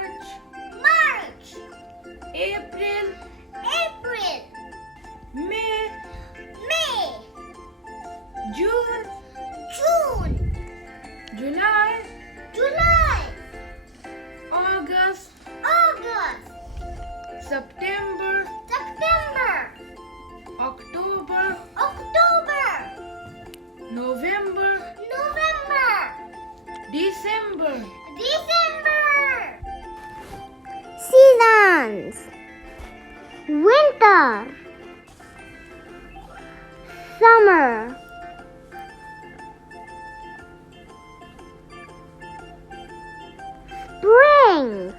March, March, April, April, May, May, June, June, July, July, August, August, September, September, October, October, November, November, December. December. Seasons: winter, summer, spring,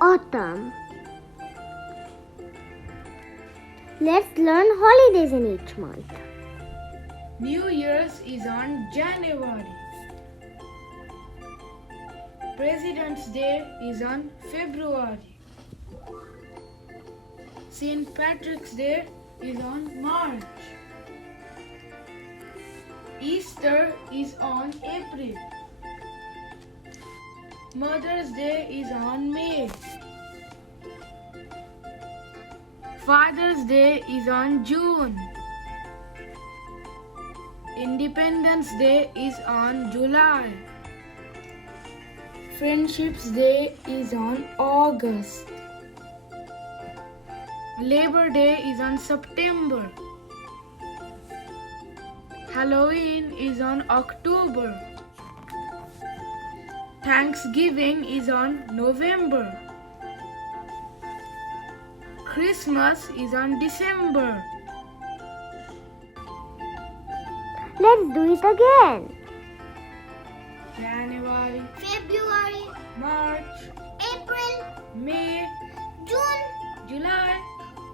autumn. Let's learn holidays in each month. New Year's is on January. President's Day is on February. St. Patrick's Day is on March. Easter is on April. Mother's Day is on May. Father's Day is on June. Independence Day is on July. Friendship's Day is on August. Labor Day is on September. Halloween is on October. Thanksgiving is on November. Christmas is on December. Let's do it again. January, February, March, April, May, June, July,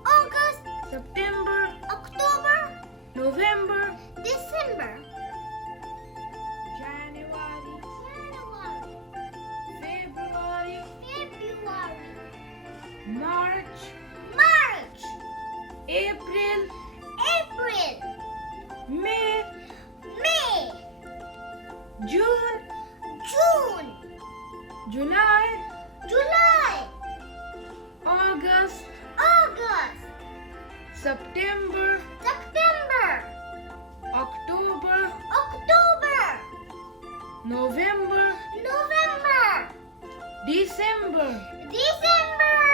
August, September, October, November, December. January, January, February, February, March, March, April, April, May, May, June, June, July, July, August, August, September, September, October, October, November, November, December. December.